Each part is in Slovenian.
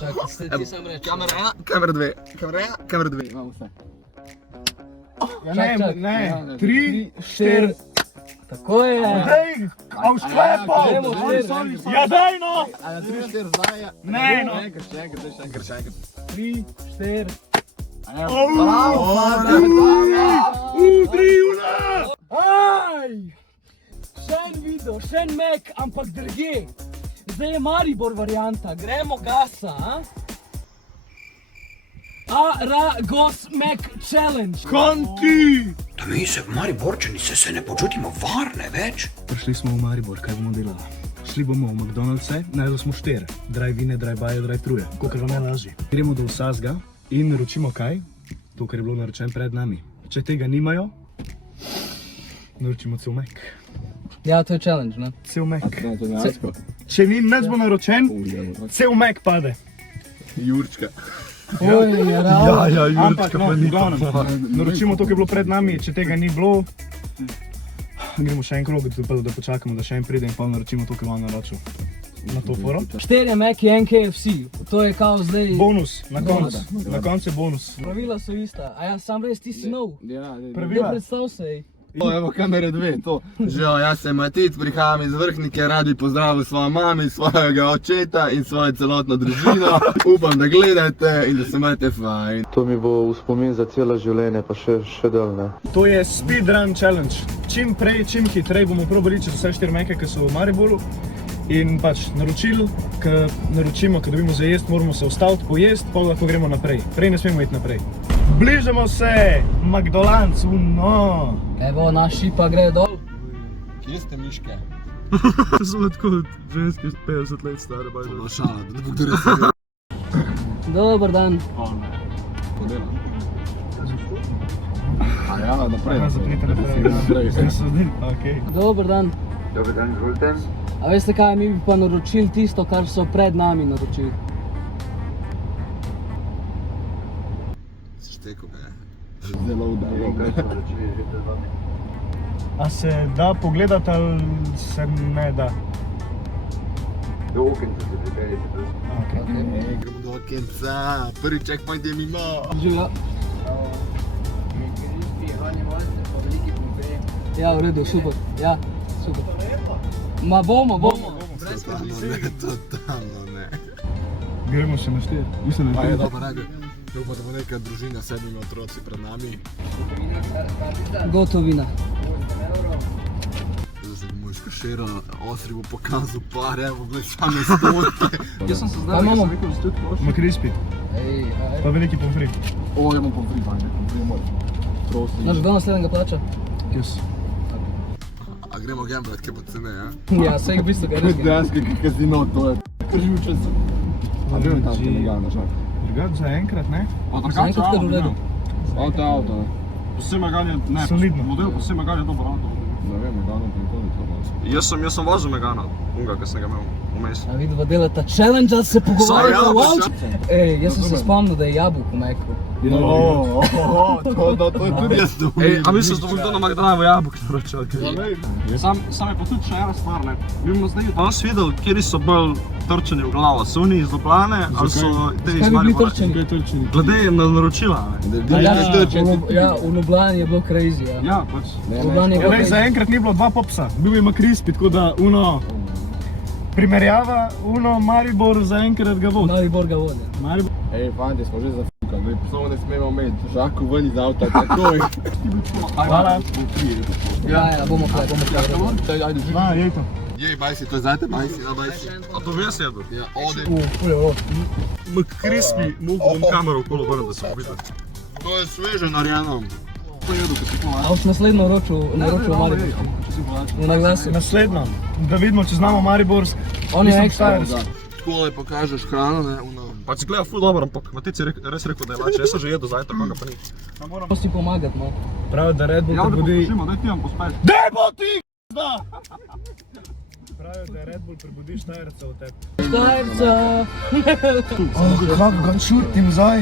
Čakaj, ti sam reči. Kamera 1, kamera 2, kamera 1, kamera 2. Imamo vse. Ja, ne, 3, 4. Tako je. Dej, a v sklepo! Gremo, štiri. Ja, daj no! A na 3, 4 zdaj, ja. Ne, no. Še enkrat. 3, 4. Aj! Še en video, še en Mac, ampak drugje. Zdaj je Maribor varianta, gremo gasa, a? Aragos Mac Challenge. Konti! Da mi se Mariborčanice se ne počutimo varne več. Prišli smo v Maribor, kaj bomo delali? Šli bomo v McDonald'se, najdel smo 4. Drive-ine, drive-bye, drive-thruje. Kolikor vam je lažje. Gremo do vsazga in naročimo kaj? To, kar je bilo naročen pred nami. Če tega nimajo, naročimo cel Mac. Ja, to je challenge, ne? Cel Mac. Ne, to je dejansko. Če ni nič bo naročen, cel Mac pade. Jurčka. Oj, ravno. Ampak, no, naročimo to, kar je bilo pred nami, če tega ni bilo, gremo še en krog, da počakamo, da še en pride in pa naročimo to, kar vam naročil. Na to foro. 4 Mac in KFC, to je kao zdaj... Bonus, na koncu je bonus. Pravila so ista, a ja, sam res ti si nov. Ja, Ne predstav se. evo kamere 2, to. Živijo, jaz sem Matic, prihajam iz Vrhnike, rad bi pozdravil svojo mami, svojega očeta in svojo celotno družino. Upam, da gledate in da se imate fajn. To mi bo v spomin za celo življenje, pa še dol, ne. To je speedrun challenge. Čim prej, čim hitrej bomo probali čez vse 4 Mace, ki so v Mariboru. In pač naročimo, ko dobimo za jest, moramo se ustaviti, pojest, pa lahko gremo naprej. Prej ne smemo iti naprej. Bližamo se, McDonald's, no! Evo, naš šipa gre dol. Kje ste miške? So tako ženske 50 let stare, bajde. To je šala, da ne bo kdo res. Dobar dan. A ja, naprej. Zaprite naprej. Okay. Dobar dan. Dobar dan, izvolite. A veste kaj, mi bi pa naročili tisto, kar so pred nami naročili. Si štekel, ne? Zelo udalo. A se da pogledati ali se ne da? Do okenca se pripeljete. Gremo do okenca, prvi checkpoint je mimo. Živjo. Ja, v redu, super. Ja, super. Ma bomo. Totalno ne. Gremo še na 4. Mislim, Pa je dobro, radi. Upam, da bo neka družina s 7 otroci pred nami. Gotovina. Zdaj se bomo izkašera, Ostri bo pokazal par, evo, gled same stotke. Jaz sem se Kaj imamo? McCrispy, pa veliki pomfrit. O, ja imam pomfrit, pomfrit moj. Prosti. Naš kdo naslednjega plača? Jaz. A gremo gamblat, kje pa cene, ja? Ja, vse je v bistvu kaj nekaj. Dejansko kazino, to je krživuče se. A gremo tam, če legalno šak. Drugač za enkrat, ne? Zaenkrat kar v redu. Avto. Posebej Megane, ne, Solidno. model posebej Megane je dober avto. Ne vem, Megano nikoli to malo. Jaz sem vozil Megana, unga, ki sem ga imel vmes. A vidva delata challenge, ali se pogovarjamo o Sorry, avtu? Ej, jaz sem se spomnil, da je jabolk v Macu. To je tudi jaz. Ej, a misliš, da bo kdo na McDonald'u jabolk naročil? Sam je pa tudi še ena stvar, ne. Mi bomo zdaj danes videli, kjeri so bolj trčeni v glavo. So oni iz Ljubljane ali so te iz Kaj bi bili Maribora? trčeni? Glede na naročila, ne. Ja, v Ljubljani je bilo crazy, ja. Ja, pač. V Ljubljani je bilo crazy. Zaenkrat ni bilo 2 popsa. Bil je McCrispy, tako da primerjava, Maribor zaenkrat ga vodi. Maribor ga vodi. Ej, fanti, smo že zafukali, samo ne smemo imeti žaku ven iz avta, takoj. Hvala. Ja, bomo kaj. Ajde, živi. Jej to. Jej, bajsi, to je zate, bajsi, na bajsi. A to bi jaz jedel? Ja, ode. McCrispy, mogo bom kamero okolo vrnil, da se bo videl. To je sveže narejeno. To jedu, ko si klo, A boš naslednjo naročil Maribor? V naglasu. Naslednjo, da vidimo, če znamo mariborsk. On je Mislim, ekstra. Takole pokažeš hrano, ne, Pač gleda ful dobro, ampak Matic je res rekel, da je lače. Jaz sem že jedel zajtrk, pa ga pa ni. Moramo si pomagati, no. Pravi, da Red Bull Ja, da prebudi... pokušimo, daj ti vam pospeš. Debo ti, g***da! Pravi, da Red Bull prebudi Štajerca v tebi. Štajerca! Kako ga čutim zdaj?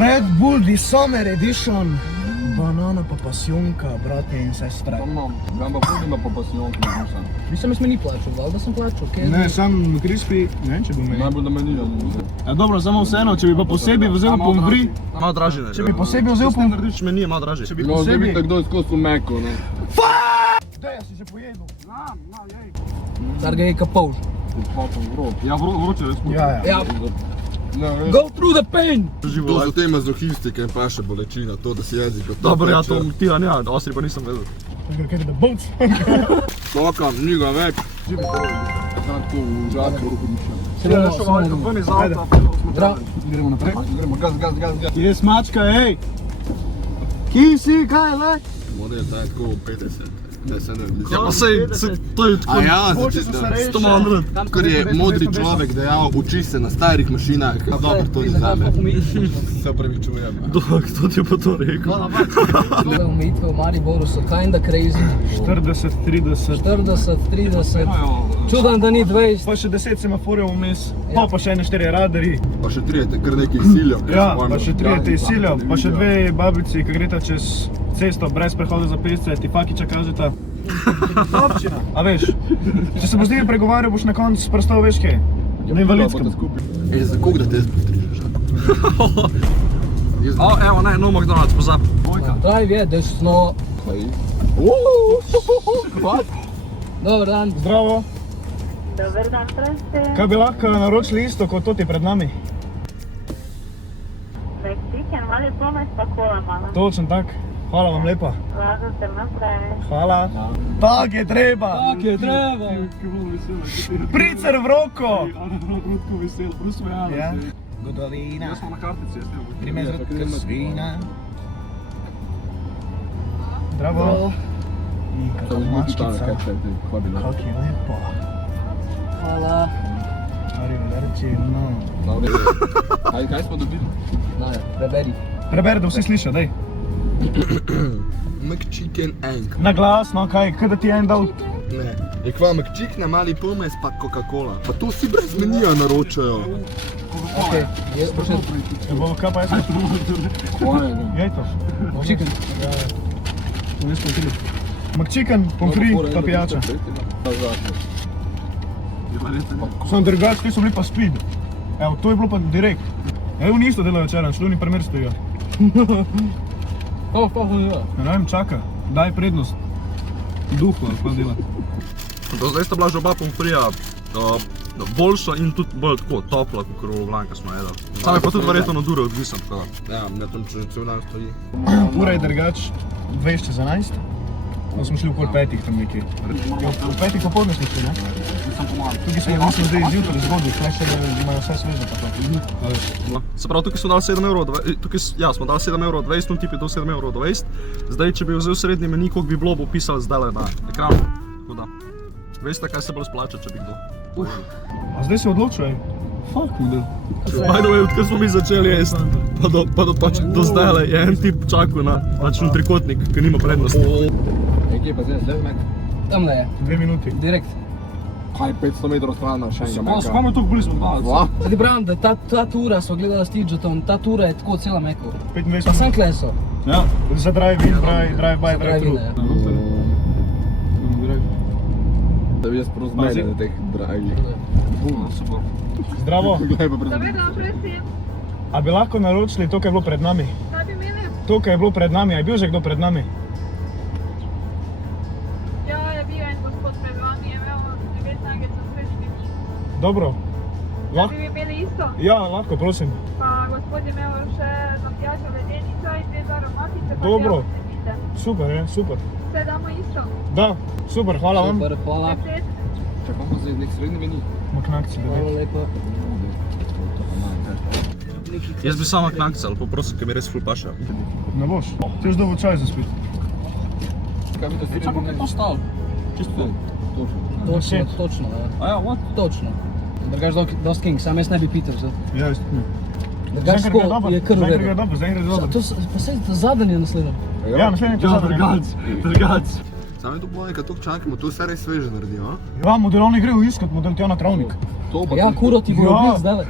Red Bull The Summer Edition. Banana pa pasjonka, bratje in sestre. Grem pa hodima po pasijonku, ne vem sam. Mislim, jaz me ni plačal, valjda sem plačal, kaj? Ne, sam crispy, ne vem, če bi imel. Najbolj da menijo. Ja, dobro, samo vseeno, če bi pa posebej vzel pomfri, Malo dražje ne. če bi posebej vzel pomfri, Narediš meni je malo dražje. če bi No, zdaj posebej... vidite, kdo je skozi meko, ne. Daj, jaz si že pojedel. Car ga je kapol. Popom grob. Ja, vroče, res Ja, ja. Ja, Ne, res. go through the pain! To so te mazohistike in pa še bolečina, to da si jezik kot Dobro, ja, to tira ne, ostri pa nisem vedel. Kaj da boc? Čakam, ni ga več. Znam to v žaku ruku mišljam. Ven iz avta, Gremo naprej. Gremo, gaz. Kje je smačka, ej? Kje si, kaj, le? Model da je tako 50. Ne, se ne vidi. Ja, pa sej, to je tako. A ja, Boči so starejše. To malo narediti. Ker je modri človek dejal, uči se na starih mašinah, dobro to ni zame. Se opravičujem. Kdo ti je pa to rekel? Nove omejitve v Mariboru so kinda crazy. 40, 30, 40, 30. Čudan, da ni 20. pa še 10 semaforjev vmes, pa še ene 4 radarji. Pa še 3, kar nekaj silijo. Ja, pa še 3 te silijo, pa še 2 babici, ki greta čez cesto brez prehoda za pešce, ti fakiča kažeta. Občina, a veš, če se boš z njimi pregovarjal, boš na koncu prestal, veš kaj? Na invalidskem. Ej, za koga da te spostrižeš? O, evo, ne, no McDonald's, pozab. Drive je desno. Dobar dan. Zdravo, Dobar dan, proste. kaj bi lahko naročili isto kot to ti pred nami? Meksikan, mali pomest pa kola malo. Točno tak, hvala vam lepa. Lago se napravi. Hvala. Tak je treba. Tak je treba. Pricer v roko. Rudko vesel, prosmejano. Ja. Godovina, Smo na kartici, jaz ne primer rudka svina. Zdravo. I kako mačkica. Kak je lepo. Hvala. Arrivedercino. Kaj smo dobili? Ne, preberi. Preberi, da vsi sliša, daj. McChicken Ank. Na glas, no kaj, kaj da ti je en dal? Ne. Je kva McChicken, mali pomest pa Coca-Cola. Pa to vsi brez menija naročajo. Okej, je počet. Ja, bo kaj pa jaz? Jej to. Chicken. McChicken, pomfri, pa pijača. Sem drugač, ti so bili pa speed. Evo, to je bilo pa direkt. Evo, oni isto delajo challenge, oni primer stojijo. Pa je. Ne vem, čaka, daj prednost. Duhu, ali pa dela. Do zdaj sta bila že oba pomfrija boljša in tudi bolj tako topla, kot v Blanka smo jedli. Sam je pa tudi verjetno od ure odvisen, tako da. Ja, na tem cel dan stoji. Ura je drugač 20:11. No, smo šli okoli 5 tam nekje. V 5 popoldne smo šli, ne? Tukaj smo mislim zdaj izjutraj zgodili, kaj še da imajo vse sveže pa to. Se pravi, tukaj smo dali 7 evrov, tukaj smo dali 7 evrov 20, on tip je dal 7 evrov 20. Zdaj, če bi vzel srednji meni, koliko bi bilo, bo pisal zdajle na ekranu. Tako da, veste, kaj se bolj splača, če bi kdo. A zdaj se odločujem. Fuck, model. By the way, odkar smo mi začeli jesti, pa do zdajle je en tip čakal na trikotnik, ki nima prednosti. Kje pa zdaj, zdaj mek? Tamle je. 2 minuti. Direkt. Kaj, 500 metrov stran na še enega meka? Smo me toliko bili smo dali. Dva? Sad ti pravim, da ta tura smo gledali s Tidžetom, ta tura je tako cela meko. 25 Pa sem kleso. Ja, za drive-in, drive-by, drive-thru. Da bi jaz prav zmedel na teh dragih. Zdravo. Glej pa pred Dobar dan, proste. A bi lahko naročili to, kaj je bilo pred nami? Kaj bi imeli? To, kaj je bilo pred nami, a je bil že kdo pred nami? Ja, je bil en gospod pred vami, je imel 9 nuggetsov frešnih. Dobro. Kaj bi imeli isto? Ja, lahko, prosim. Pa gospod je imel še za pijačo ledenica in 2 aromatice, pa Dobro. jabolčne pite. Super, je, super. Vse damo isto. Da, super, hvala vam. Super, hvala. 10. Če pa zdaj nek srednji meni. Maknakci, da Hvala lepa. Jaz bi sama knakcal, poprosil, ker mi res ful paša. Ne boš. Ti boš dobil čaj za spit. Kaj bi to srednji Čakaj, kaj je to stalo? Čisto. Točno, točno, ja. A ja, what? Točno. Drugač dost king, sam jaz ne bi Peter vzel. Ja, jaz ne. Drugač Zaenkrat gre tako dobro, je kar v zaenkrat gre redu. dobro, zaenkrat gre dobro. Pa sej, zadnji je naslednji. Ja, naslednji čas. Samo je to boje, kad toliko čakamo, to vse res sveže naredi, a? Ja, model oni grejo iskat, model tja na travnik. To pa Ja, ti- kuro ti bo Ja. robil zdaj.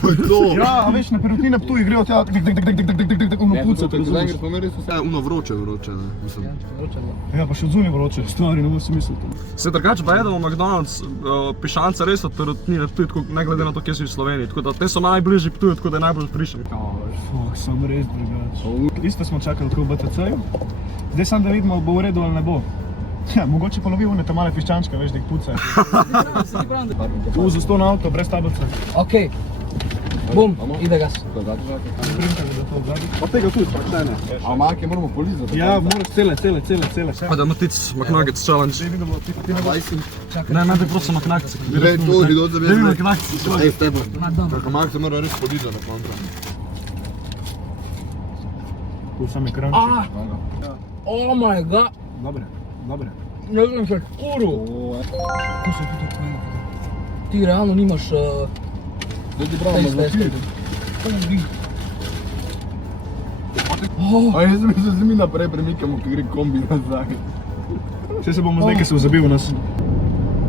To je to. Ja, a veš, na perutnine Ptuj grejo tja, ono Ne, pucate, to je razumeš? pa res vse. Uno vroče, ne. Mislim. Ja, pa še od zunaj vroče, stvari, ne moreš si misliti. Se drugače pa jedemo McDonald's, pišance res od perutnine Ptuj, tako ne glede na to, kje si v Sloveniji. Tako da te so najbližji Ptuju, tako da je najbolj prišli. Fuck, sem res drugače. Isto smo čakali kot v BTC-ju. Zdaj sam da vidimo, bo v redu ali ne bo. Ja, mogoče pa lovi one te male piščančke, veš, da jih pucajo. Tu za 100 na avto, brez tablice. Ok, bum, ide gas. To je zadnji žakelj. Printamo za to v zadnji. Pa tega tudi, pa še ne. A make moramo polizati. Ja, moraš cele. Ajde, tic McNuggets challenge. Zdaj vidimo, ti ne boš. Ne, ne bi prosil McNuggets. Glej, to je dosti Ne bi vezne. McNuggets. Ej, Stefan. McDonald's. Kako mak se mora res polizati na koncu. Tu sam je kranči. Oh my god, Dobre. ne vem se kuru. Tu se tudi tvojno. Ti realno nimaš Zdaj ti bravo na zlatir. A jaz mislim, da se mi naprej premikamo, ko gre kombi nazaj. Vse se bomo zdaj, ki se vzabil nas.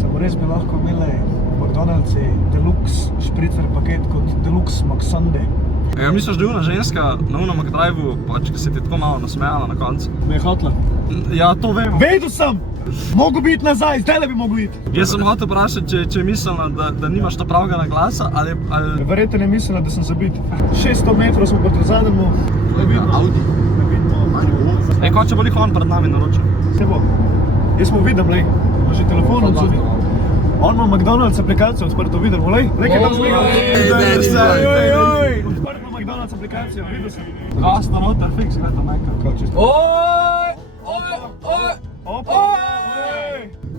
Samo res bi lahko imeli McDonald'si deluxe špricer paket kot deluxe McSunday. Ja, misliš, da je ona ženska na unem McDrive-u, pač, ki se ti tako malo nasmejala na koncu? Me je hotla. Ja, to vem. Vedel sem! Mogu biti nazaj, zdaj bi mogu iti. Jaz sem hotel vprašati, če je mislila, da nimaš ta pravega naglasa, ali... Verjetno je mislila, da sem zabit. 600 metrov smo proti zadnjemu. Audi. Ej, ko če bo njih on pred nami naročil? Se bo. Jaz smo vidim, lej. Ima že telefon odsudi. On ima McDonald's aplikacijo odprto, vidimo, lej. Lej, kaj tam smiga. Odprto McDonald's aplikacijo, videl sem. Gasta noter, fix, gleda Meka. Kao čisto. Oj! Opa!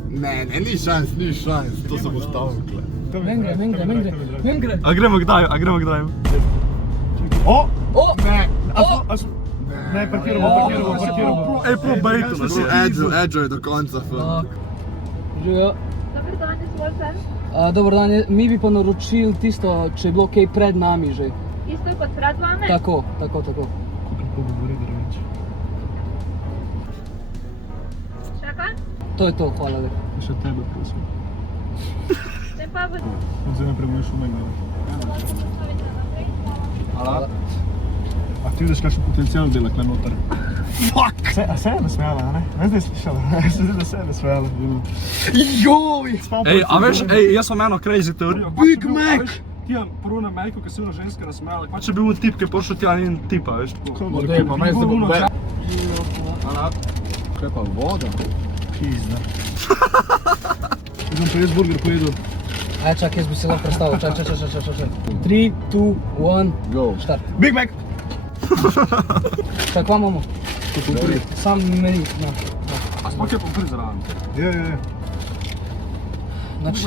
Ne, ni šans, to se bo stavkle. Men gre. A gremo kdaj? O! O! Ne! Ne, parkiramo. Ej, probaj to. Edžo je do konca. Živijo. Dobar dan, izvolite. Dobar dan, mi bi pa naročili tisto, če je bilo kaj pred nami že. Isto kot pred vami? Tako. Še kaj? To je to, hvala lepa. Še tebe, prosim. Zdaj pa bo... Zdaj naprej boš umegala. Hvala. A ti vidiš kakšen potencial dela kle noter? Fuck! A se je nasmejala, ne? Ne zdaj slišala. Jaz se zdi, da se je nasmejala. Joj! Ej, a veš, jaz sem eno crazy teorijo. Big Mac! Ti je prvo na Majku, ki si ona ženska nasmejala. Pa če bi bil tip, ki je prišel tja in tipa, veš, tako. Kaj pa meni se bo be... Kaj pa voda? Pizda. Idem pa jaz burger pojedel. Aj, čak, jaz bi se lahko predstavil. Čak. 3, 2, 1, Go. štart. Big Mac! Čak, vam imamo. Sam meni, no. A smo kje popri zraven? Je. Znači,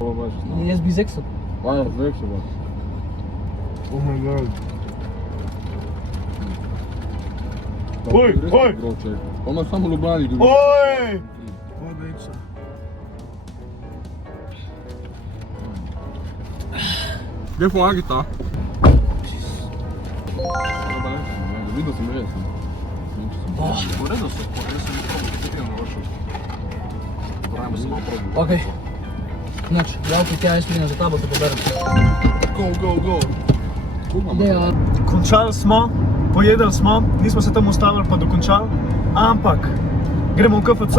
Ovo baš znam. jaz bi zeksel. Vaja, zvek se bo. Oh my god. Oj! Pa ima samo Ljubljani drugi. Oj! Voda ica. Gdje pomagi ta? Videl sem res. V redu so, jaz sem nekaj naročil. Pravimo se malo probiti. Ok. Znači, javki tja, jaz pridem za tabo, te poberem. Go. Ideja. Končali smo, pojedali smo, nismo se tam ustavili pa dokončali, ampak gremo v KFC,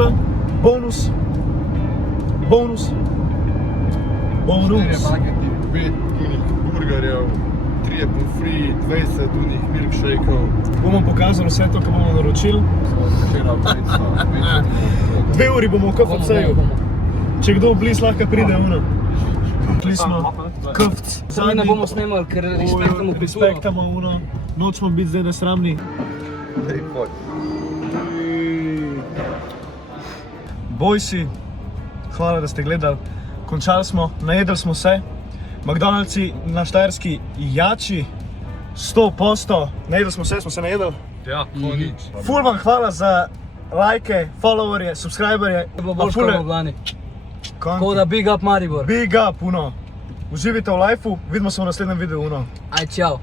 bonus. 4 paketi, 5 unih burgerjev, 3 pomfri, 20 unih milkshakeov. Bomo pokazali vse to, kar bomo naročili. Včeraj 2 uri bomo v KFC-ju. Če kdo bliz lahko pride uno. Šli smo, KFC. Sami ne bomo snemali, ker respektamo kulturo. Respektamo uno, nočemo biti zdaj nesramni. Bojsi, hvala, da ste gledali. Končali smo, najedli smo se. McDonald'si na Štajerski jači, 100%. Najedli smo se najedli. Ja, Ful vam hvala za lajke, followerje, subscriberje. Bo boljš kot v Ljubljani. Tako da big up Maribor. Big up, uno. Uživite v lifeu, vidimo se v naslednjem videu, uno. Aj, čau.